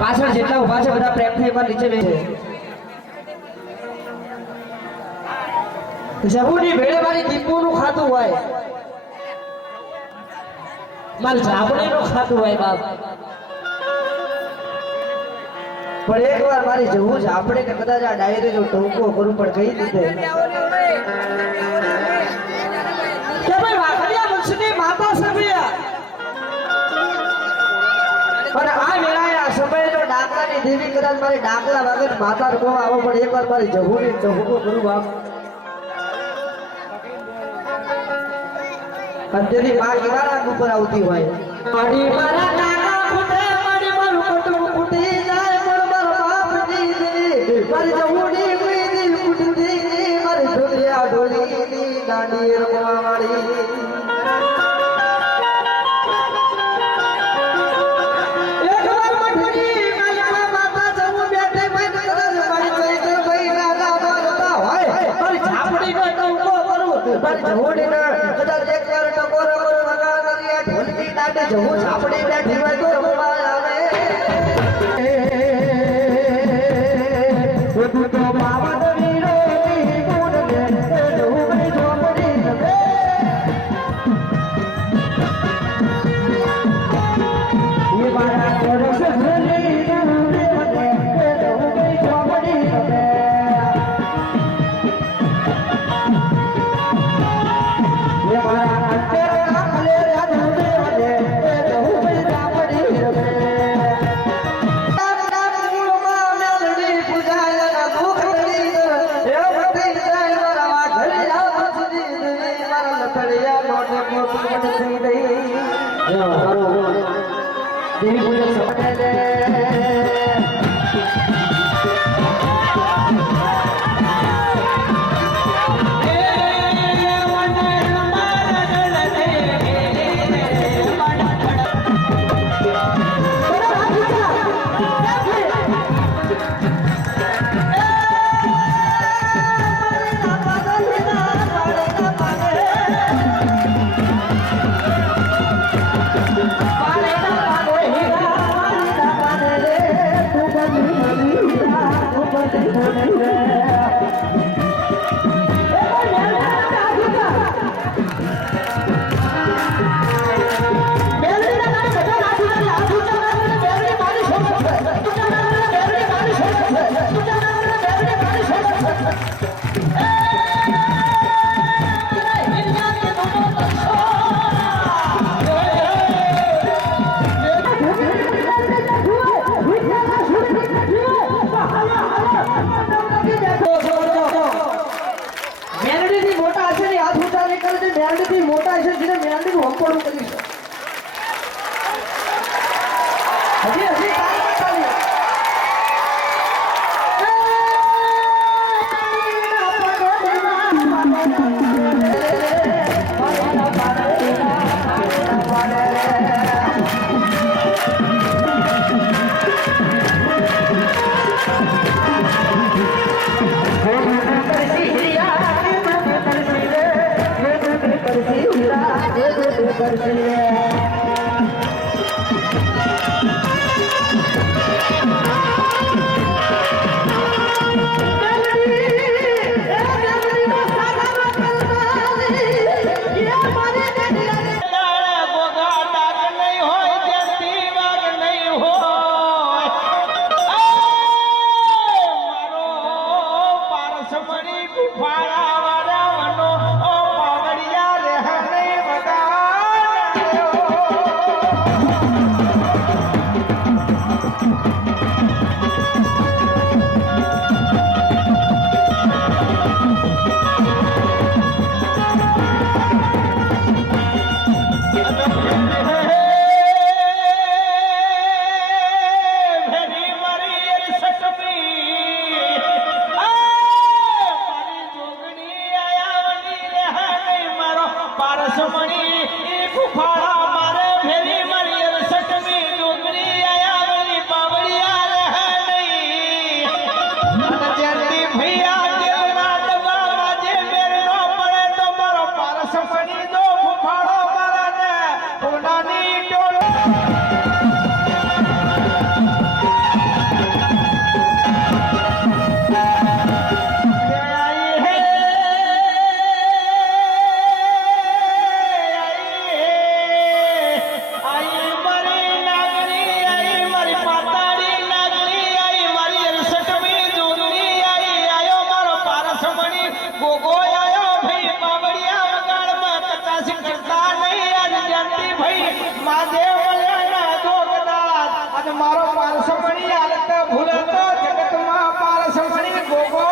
પાછળ જેટલા ઊભા છે બધા પ્રેમથી એકવાર નીચે બેસે. જબુની ભેળે મારી દીપુનું ખાતું હોય, મારી જાબડીનું ખાતું હોય બાપ. પણ એકવાર મારી જવું જ આપણે કે કદાચ આ ડાયરી જો ટૂંકો કરું પણ કહી દીધે કે ભાઈ વાઘડિયા વંશની માતા સભ્યા પણ આ મેળાયા સમય જો ડાકલાની દેવી કદાચ મારી ડાકલા વાગે માતા રૂપમાં આવો પણ એકવાર મારી જવુની ટૂંકો કરું બાપ. અંતેની માં કેવા રાગ ઉપર આવતી હોય, મારી મારા કાકા ફૂટે મારી મારું કટું ફૂટી જાય પણ મારો બાપ દીદી મારી જવુની કોઈ દિલ ફૂટતી મારી ઢોલિયા ઢોલીની દાંડી રમવા વાળી. એકવાર મઠની માલિકા માતા જવું બેઠે ભાઈ કદાચ મારી ચૈતર ભાઈ ના મારતા હોય મારી ઝાપડી નો ટંકો કરું મારી જવુની ના કદાચ એક વાર ટકોર કરું વગાડ રાતે જવું છાપડી બેઠી હોય તો રમવા આવે બધું તો બાબત વિરોધી ગુણ દે જવું ભાઈ ઝોપડી રમે એ મારા કોરસ ભૂલી જવું દે જવું ભાઈ ઝોપડી રમે એ મારા અંતરના ખલેરા જવું દે જવું ભાઈ ઝોપડી રમે મોટા છે જેને મેલડી નું હંપોડું કર્યું છે હજી મારો પારસમણી હાલત ભૂલતો જગતમાં પારસમણી ગોગો